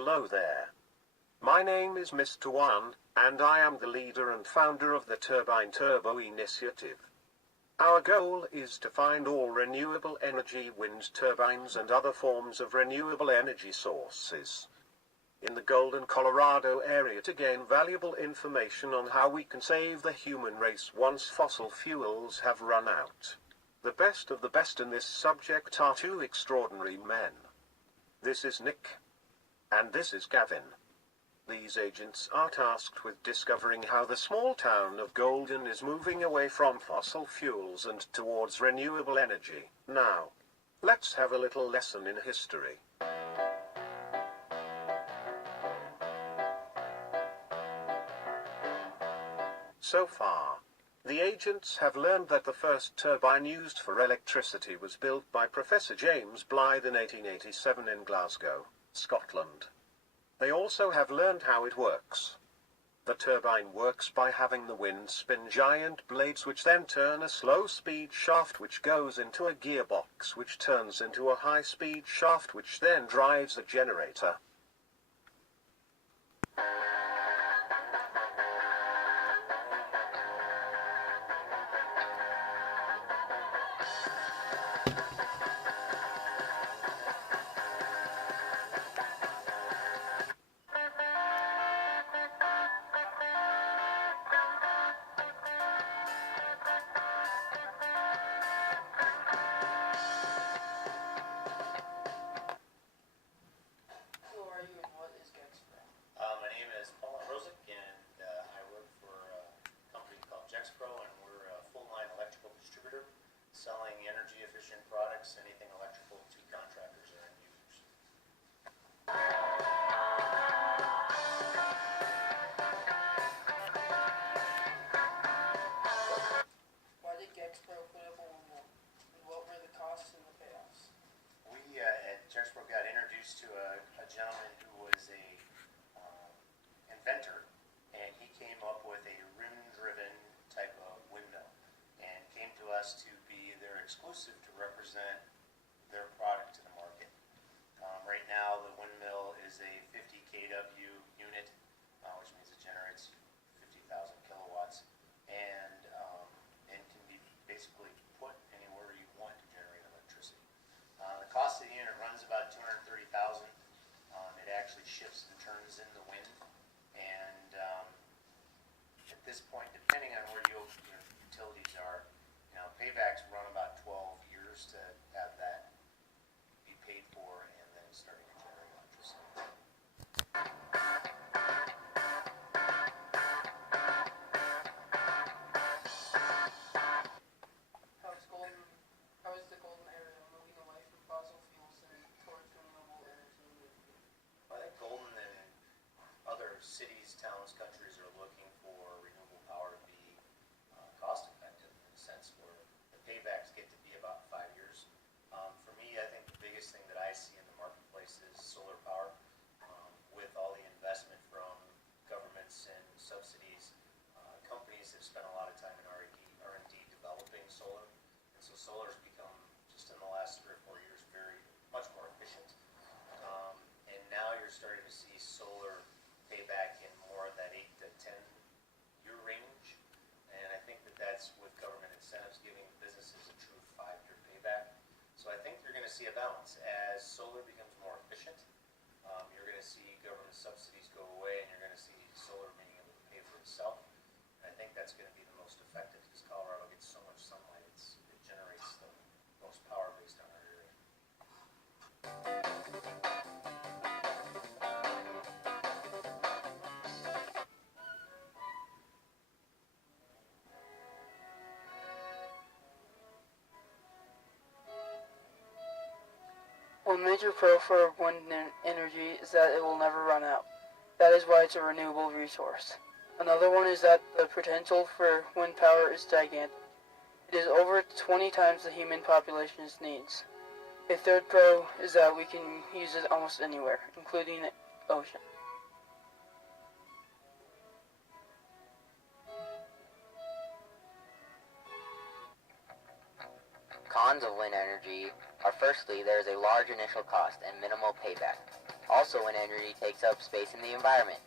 Hello there. My name is Mr. One, and I am the leader and founder of the Turbine Turbo Initiative. Our goal is to find all renewable energy wind turbines and other forms of renewable energy sources in the Golden, Colorado area to gain valuable information on how we can save the human race once fossil fuels have run out. The best of the best in this subject are two extraordinary men. This is Nick. And this is Gavin. These agents are tasked with discovering how the small town of Golden is moving away from fossil fuels and towards renewable energy. Now, let's have a little lesson in history. So far, the agents have learned that the first turbine used for electricity was built by Professor James Blythe in 1887 in Glasgow, Scotland. They also have learned how it works. The turbine works by having the wind spin giant blades which then turn a slow-speed shaft which goes into a gearbox which turns into a high-speed shaft which then drives a generator. Selling energy-efficient products, anything electrical to contractors or end users. Why did Gexpro put up a windmill? And what were the costs and the payoffs? We at Gexpro got introduced to a gentleman who was a inventor, and he came up with a rim-driven type of windmill and came to us to be their exclusive to represent their product to the market. Right now, the windmill is a 50 kW unit, which means it generates 50,000 kilowatts, and can be basically put anywhere you want to generate electricity. The cost of the unit runs about $230,000. It actually shifts and turns in the wind, and at this point, depending on where your utilities are, paybacks run about 12 years to have that be paid for and then starting to generate electricity. How is the Golden area moving away from fossil fuels and towards renewable energy? I think Golden and other cities, towns, countries are looking for renewable power to be cost effective in a sense where the paybacks get to be about 5 years. For me, I think the biggest thing that I see in the marketplace is solar power. With all the investment from governments and subsidies, companies have spent a lot of time in R&D developing solar, and so solar has become, just in the last 3 or 4 years, very much more efficient. And now you're starting to see solar payback in more of that 8 to 10 year range, and I think that that's with government incentives giving businesses a true 5-year payback. So I think you're going to see a balance as solar becomes more efficient. You're going to see government subsidies go away, and you're going to see solar being able to pay for itself. And I think that's going to be the most effective because Colorado gets so much sunlight; it generates the most power based on our area. One major pro for wind energy is that it will never run out. That is why it's a renewable resource. Another one is that the potential for wind power is gigantic. It is over 20 times the human population's needs. A third pro is that we can use it almost anywhere, including the ocean. Cons of wind energy are firstly, there is a large initial cost and minimal payback. Also, wind energy takes up space in the environment.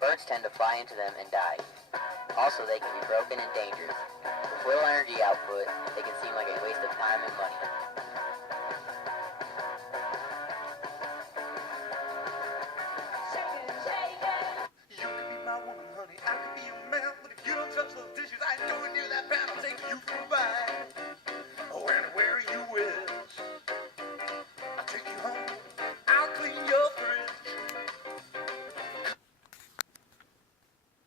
Birds tend to fly into them and die. Also, they can be broken and dangerous. With little energy output, they can seem like a waste of time and money.